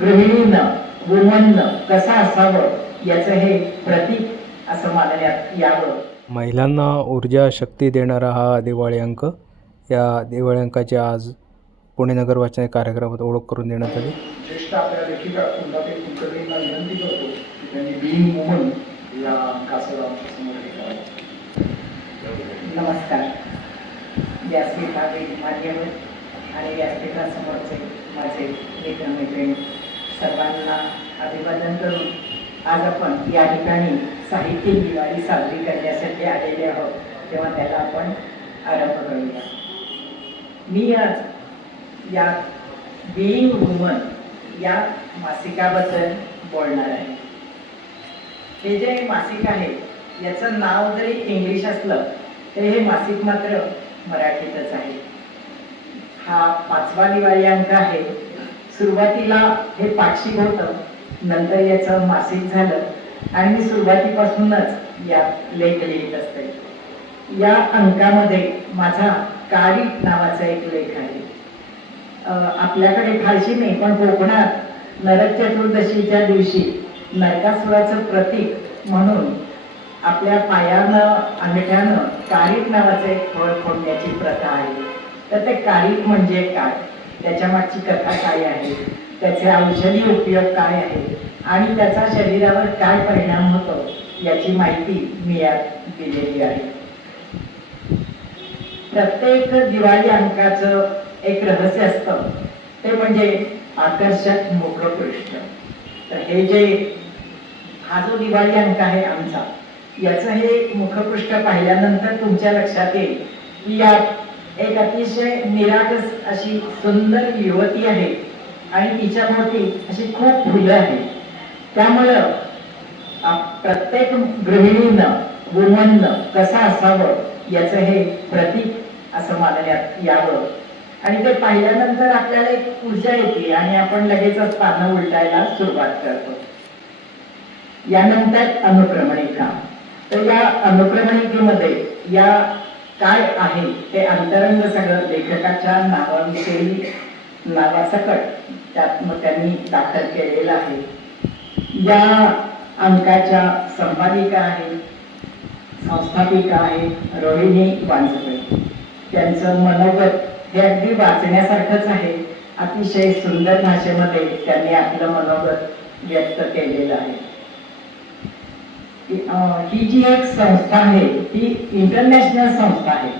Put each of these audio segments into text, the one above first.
गृहिणीनं वुमननं कसं असावं याचं हे प्रतीक असं मानण्यात यावं. महिलांना ऊर्जा शक्ती देणारा हा दिवाळी अंक. या दिवाळी अंकाची आज पुणे नगर वाचन कार्यक्रमात ओळख करून देण्यात आली. ज्येष्ठ आपल्या लेखिका कुलकर्णींना विनंती करतो की त्यांनी बिईंग वुमन या अंकासह आमच्यासमोर हे करावं. नमस्कार. व्यासपीठावरील मान्यवर आणि व्यासपीठासमोरचे माझे मित्रमैत्रिणी सर्वांना अभिवादन करून आज आपण या ठिकाणी साहित्य दिवाळी साजरी करण्यासाठी आलेले आहोत. तेव्हा त्याला आपण आरंभ करूया. मी आज या बिईंग वुमन या मासिकाबद्दल बोलणार आहे. हे जे मासिक आहे याचं नाव जरी इंग्लिश असलं तरी हे मासिक मात्र मराठीतच आहे. हा पाचवा दिवाळी अंक आहे. सुरुवातीला हे पाक्षिक होतं नंतर याचं मासिक झालं आणि मी सुरुवातीपासूनच यात लेख लिहित असते. या अंकामध्ये माझा कारिक नावाचा एक लेख आहे. आपल्याकडे फारशी नाही पण कोकणात नरक चतुर्दशीच्या दिवशी नरकासुराचं प्रतीक म्हणून आपल्या पायानं अंगठ्यानं कारिक नावाचं एक फळ फोडण्याची प्रथा आहे. तर ते कारिक म्हणजे काय? त्याच्या मागची कथा काय आहे? त्याचे औषधी उपयोग काय आहे? आणि त्याचा शरीरावर काय परिणाम होतो? याची माहिती मी यात दिलेली आहे. प्रत्येक दिवाळी अंकाचं एक रहस्य असतं. ते म्हणजे आकर्षक मुखपृष्ठ. तर हे जे हा जो दिवाळी अंक आहे आमचा याचं हे मुखपृष्ठ पाहिल्यानंतर तुमच्या लक्षात येईल की यात एक अतिशय निरागस अशी सुंदर युवती आहे. आणि तिच्या मोठी अशी खूप फुलं आहेत. त्यामुळं प्रत्येक गृहिणीनं वुमननं कसं असावं याचं हे प्रतीक असं मानण्यात यावं. आणि ते पाहिल्यानंतर आपल्याला एक ऊर्जा येते आणि आपण लगेचच पानं उलटायला सुरुवात करतो. यानंतर अनुक्रमणिका. तर या अनुक्रमणिकेमध्ये या काय आहे ते अंतरंग सगळं लेखकाच्या नावाविषयी नावासकट त्यात मग त्यांनी दाखल केलेलं आहे. या अंकाच्या संपादिका आहे संस्थापिका आहे रोहिणी वांजपे त्यांचं मनोगत हे अगदी वाचण्यासारखंच आहे. अतिशय सुंदर भाषेमध्ये त्यांनी आपलं मनोगत व्यक्त केलेलं आहे. ही जी एक संस्था आहे ती इंटरनॅशनल संस्था आहे.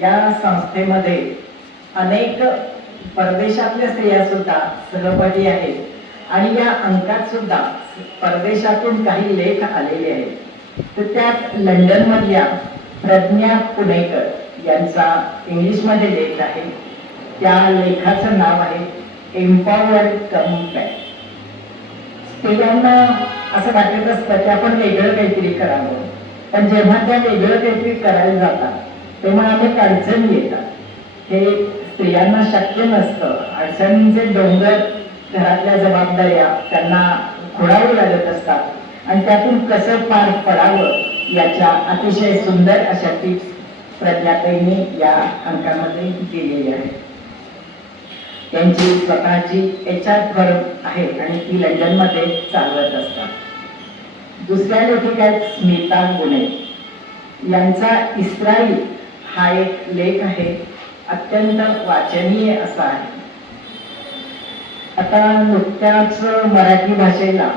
या संस्थेमध्ये अनेक परदेशातल्या स्त्रिया सुद्धा सहभागी आहेत. आणि या अंकात सुद्धा परदेशातून काही लेख आलेले आहेत. तर त्यात लंडन मधल्या प्रज्ञा पुणेकर यांचा इंग्लिशमध्ये लेख आहे. त्या लेखाचं नाव आहे एम्पॉवर्ड कम्पॅक्ट स्त्रियांना असं वाटत असतं की आपण वेगळं काहीतरी करावं. पण जेव्हा त्या वेगळं काहीतरी करायला जातात तेव्हा अनेक अडचणी येतात. हे स्त्रियांना शक्य नसतं. अडचणींचे डोंगर घरातल्या जबाबदाऱ्या त्यांना खोडावे लागत असतात. आणि त्यातून कसं पार पडावं याच्या अतिशय सुंदर अशा टिप्स प्रज्ञाताईंनी या अंकामध्ये दिलेली आहे त्यांची स्वतःची एच आर फर्म आहे आणि ती लंडनमध्ये चालवत असतात. दुसऱ्या लेखिका आहेत स्मिता गुणे. यांचा इस्राईल हा एक लेख आहे अत्यंत वाचनीय असा आहे. आता नुकत्याच मराठी भाषेला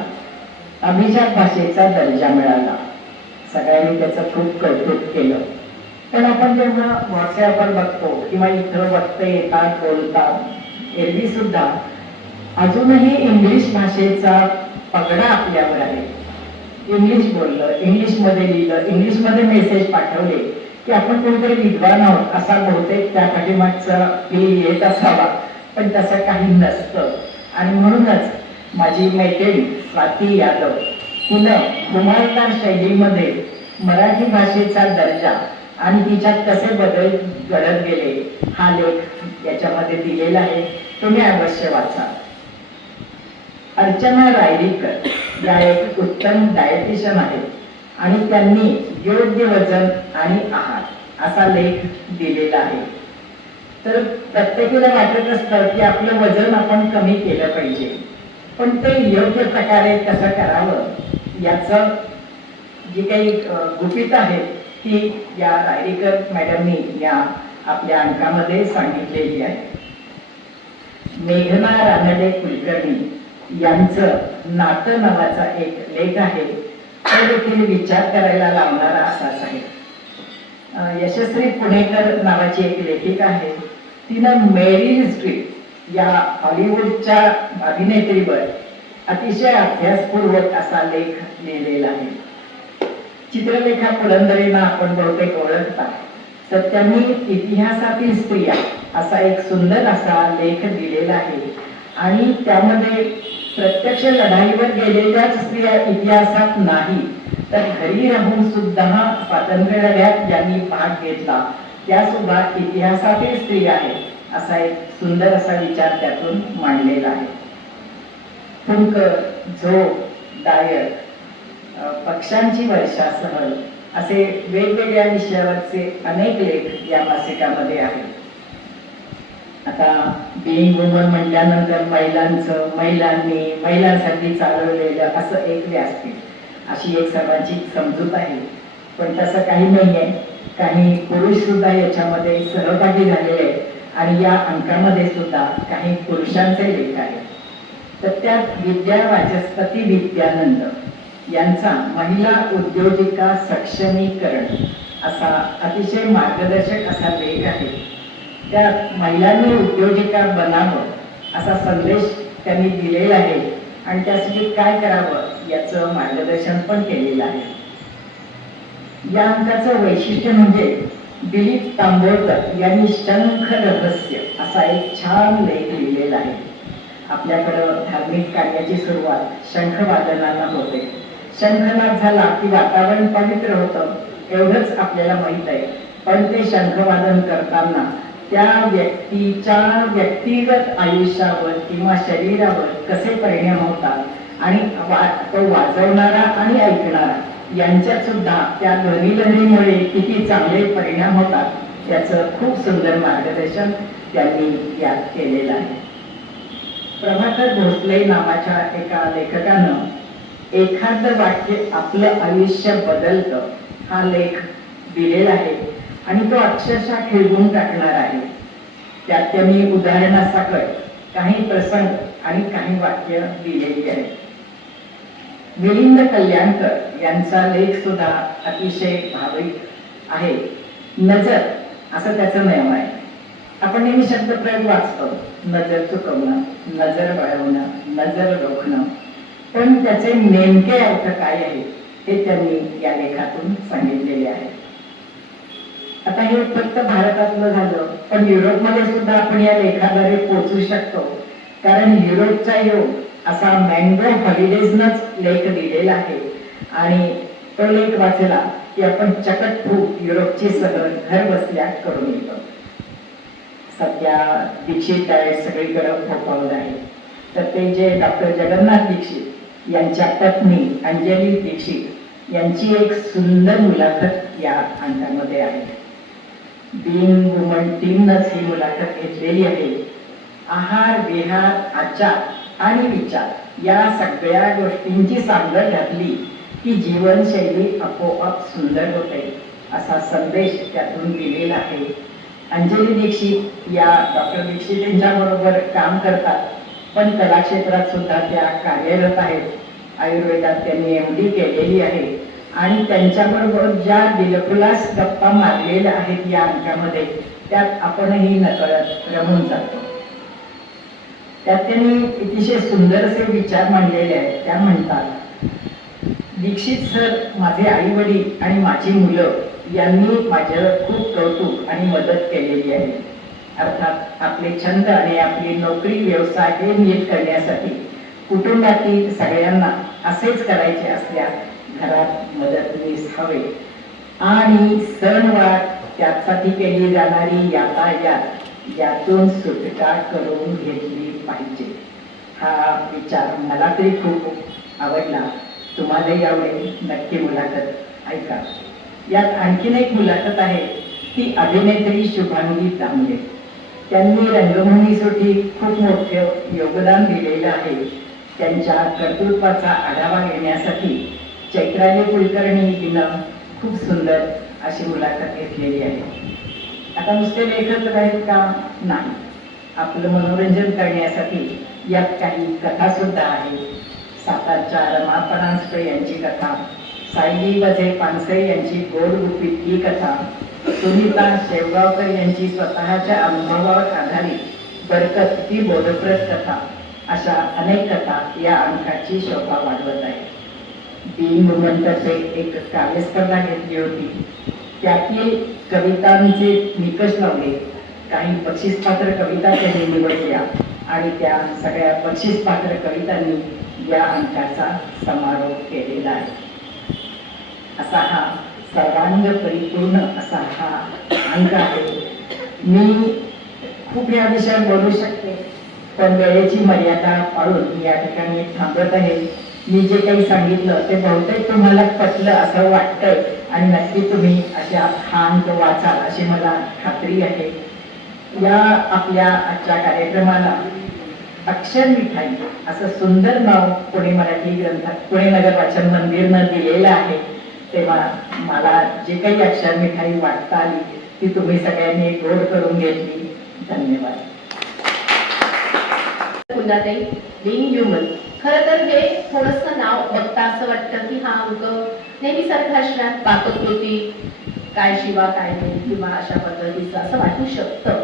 अभिजात भाषेचा दर्जा मिळाला. सगळ्यांनी त्याचं खूप कौतुक केलं. पण आपण जेव्हा व्हॉट्सअपवर बघतो किंवा इथं वक्त येतात बोलतात एरवी सुद्धा अजूनही इंग्लिश भाषेचा पगडा आपल्यावर आहे. इंग्लिश बोललं इंग्लिशमध्ये लिहिलं इंग्लिशमध्ये मेसेज पाठवले की आपण कोणतरी विद्वान आहोत असा बहुतेक त्या पाठीमागचा हे येत असावा. पण तसं काही नसतं. आणि म्हणूनच माझी मैत्रिणी स्वाती यादव तिनं कुमारदार शैलीमध्ये मराठी भाषेचा दर्जा आणि तिच्यात कसे बदल घडत गेले हा लेख याच्यामध्ये दिलेला आहे. तुम्ही अवश्य वाचा. अर्चना रायरीकर या एक उत्तम डायटिशियन आहेत आणि त्यांनी योग्य वजन आणि आहार असा लेख दिलेला आहे. तर प्रत्येकीला वाटत असतं की आपलं वजन आपण कमी केलं पाहिजे. पण ते योग्य प्रकारे कसं करावं याचं जी काही गुपित आहे ती या रायरीकर मॅडमनी या आपल्या अंकामध्ये सांगितलेली आहे. मेघना रानडे कुलकर्णी यांचं नातं नावाचा एक लेख आहे. तो देखील विचार करायला लावणारा असाच आहे. यशस्वी पुणेकर नावाची एक लेखिका आहे. तिनं मेरिल स्ट्रीप या हॉलिवूडच्या अभिनेत्रीवर अतिशय अभ्यासपूर्वक असा लेख लिहिलेला आहे. चित्रलेखा पुरंदरेंना आपण बहुतेक ओळखता. तर त्यांनी इतिहासातील स्त्रिया असा एक सुंदर असा लेख दिलेला आहे. आणि त्यामध्ये प्रत्यक्ष लढाईवर गेलेल्याच स्त्रिया इतिहासात नाही तर घरी राहून सुद्धा स्वातंत्र्य लढ्यात ज्यांनी भाग घेतला. त्या सुद्धा इतिहासातील स्त्रिया आहे असा एक सुंदर असा विचार त्यातून मांडलेला आहे. फुंक झोप डायट पक्ष्यांची वर्षासह असे वेगवेगळ्या विषयावरचे अनेक लेख या मासिकामध्ये आहेत. आता बिईंग वुमन म्हटल्यानंतर महिलांचं महिलांनी महिलांसाठी चालवलेलं असं एक व्यासपीठ अशी एक सर्वांची समजूत आहे. पण तसं काही नाही आहे काही पुरुष सुद्धा याच्यामध्ये सहभागी झालेले आहेत. आणि या अंकामध्ये सुद्धा काही पुरुषांचे लेख आहेत. तर त्यात विद्या वाचस्पती विद्यानंद यांचा महिला उद्योजिका सक्षमीकरण असा अतिशय मार्गदर्शक असा लेख आहे. त्यात महिलांनी उद्योजिका बनावं असा संदेश त्यांनी दिलेला आहे आणि त्यासाठी काय करावं याचं मार्गदर्शन पण केलेलं आहे. या अंकाचं वैशिष्ट्य म्हणजे दिलीप तांबोळकर यांनी शंख रहस्य असा एक छान लेख लिहिलेला आहे. आपल्याकडं धार्मिक कार्याची सुरुवात शंख वादनाला होते. शंखनाद झाला की वातावरण पवित्र होतं एवढंच आपल्याला माहीत आहे. पण ते शंखवादन करताना त्या व्यक्तीच्या व्यक्तिगत आयुष्यावर किंवा शरीरावर कसे परिणाम होतात आणि वा- तो वाजवणारा आणि ऐकणारा यांच्यात सुद्धा त्या ध्वनिलहरीमुळे किती चांगले परिणाम होतात याचं खूप सुंदर मार्गदर्शन त्यांनी यात केलेलं आहे. प्रभाकर भोसले नावाच्या एका लेखकानं एखादं वाक्य आपलं आयुष्य बदलतं. हा लेख दिलेला आहे. आणि तो अक्षरशः खेळवून टाकणार आहे. त्यात त्यांनी उदाहरणासाकट काही प्रसंग आणि काही वाक्य दिलेली आहेत. मिलिंद कल्याणकर यांचा लेख सुद्धा अतिशय भाविक आहे. नजर असं त्याचं नियम आहे. आपण नेहमी शब्दप्रयोग वाचतो. नजर चुकवणं नजर वळवणं नजर रोखणं. पण त्याचे नेमके अर्थ काय आहे हे त्यांनी या लेखातून सांगितलेले आहे आता हे फक्त भारतातलं झालं पण युरोपमध्ये सुद्धा आपण या लेखाद्वारे पोचू शकतो. कारण युरोपचा योग असा मँगो हॉलिडेजनच लेख दिलेला आहे. आणि तो लेख वाचला की आपण चकट चकटफूट युरोपची सहल घर बसल्या करून येतो. सध्या दीक्षित डायट सगळीकडे फोफावत आहे तर ते जे डॉक्टर जगन्नाथ दीक्षित यांच्या पत्नी अंजली दीक्षित यांची एक सुंदर मुलाखत या अंकामध्ये आहे. बिंग वुमन टीमनंच ही मुलाखत घेतलेली आहे. आहार विहार आचार आणि विचार या सगळ्या गोष्टींची सांगड घातली की जीवनशैली आपोआप सुंदर होते असा संदेश त्यातून दिलेला आहे. अंजली दीक्षित या डॉक्टर दीक्षित यांच्याबरोबर काम करतात पण कला क्षेत्रात सुद्धा त्या कार्यरत आहेत. आयुर्वेदात त्यांनी एम डी केलेली आहे. आणि त्यांच्याबरोबर ज्या दिलखुलास गप्पा मारलेल्या आहेत या अंकामध्ये त्यात आपणही नकळत रमून जातो. त्यात त्यांनी अतिशय सुंदर असे विचार मांडलेले आहेत. त्या म्हणतात दीक्षित सर माझे आई वडील आणि माझी मुलं यांनी माझ्यावर खूप कौतुक आणि मदत केलेली आहे. अर्थात आपले छंद आणि आपली नोकरी व्यवसाय हे नीट करण्यासाठी कुटुंबातील सगळ्यांना असेच करायचे असल्यास घरात मदतनीस हवे. आणि सणवार त्यासाठी केली जाणारी यातायात यातून सुटका करून घेतली पाहिजे. हा विचार मला तरी खूप आवडला. तुम्हालाही आवडेल नक्की मुलाखत ऐका. यात आणखीन एक मुलाखत आहे. ती अभिनेत्री शुभांगी तांबे त्यांनी रंगभूमीसाठी खूप मोठे योगदान दिलेलं आहे. त्यांच्या कर्तृत्वाचा आढावा घेण्यासाठी चैत्राली कुलकर्णी हिनं खूप सुंदर अशी मुलाखत घेतलेली आहे. आता नुसते लेखक आहेत का? नाही. आपलं मनोरंजन करण्यासाठी यात काही कथा सुद्धा आहे सातारच्या रमा परांजपे यांची कथा सायली वझे पानसे यांची गोड गुपित ही कथा सुनीता शेवगावकर यांची स्वतःच्या अनुभवावर आधारित बरकत ही बोधप्रद कथा. अशा अनेक कथा या अंकाची शोभा वाढवत आहे. बी वुमनतर्फे एक काव्यस्पर्धा घेतली होती. त्यातील कवितांचे निकष लावले. काही पक्षीस पात्र कविता त्यांनी निवडल्या आणि त्या सगळ्या पक्षीस पात्र कवितांनी या अंकाचा समारोप केलेला आहे. असा हा सर्वांग परिपूर्ण असा हा अंक आहे. मी खूप या विषयात बोलू शकते. पण वेळेची मर्यादा पाळून या ठिकाणी थांबत आहे. मी जे काही सांगितलं ते बहुतेक तुम्हाला पटलं असं वाटतंय आणि नक्की तुम्ही अशा खांत वाचाल अशी मला खात्री आहे. या आपल्या आजच्या कार्यक्रमाला अक्षर मिठाई असं सुंदर नाव पुणे मराठी ग्रंथ पुणे नगर वाचन मंदिरनं दिलेलं आहे. तेव्हा मला जे काही अक्षर मिठाई वाटता आली ती तुम्ही सगळ्यांनी गोड करून घेतली. धन्यवाद. कुंदाताई बिंग ह्युमन खरं तर हे थोडंसं नाव बघता असं वाटतं की हा अंक नेहमीसारखा असणार. पाककृती काय शिवा काय नाही किंवा अशा पद्धतीचं असं वाटू शकतं.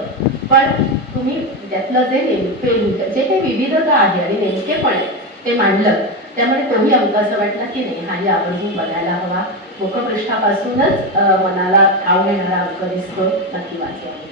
पण तुम्ही त्यातलं जे नेमके जे काही विविधता आहे आणि नेमकेपण आहे ते मांडलं त्यामुळे तोही अंक असं वाटला की नाही हाही आवर्जून बघायला हवा. मुखपृष्ठापासूनच मनाला ठाव घेणारा अंक दिसतो. नक्की वाचला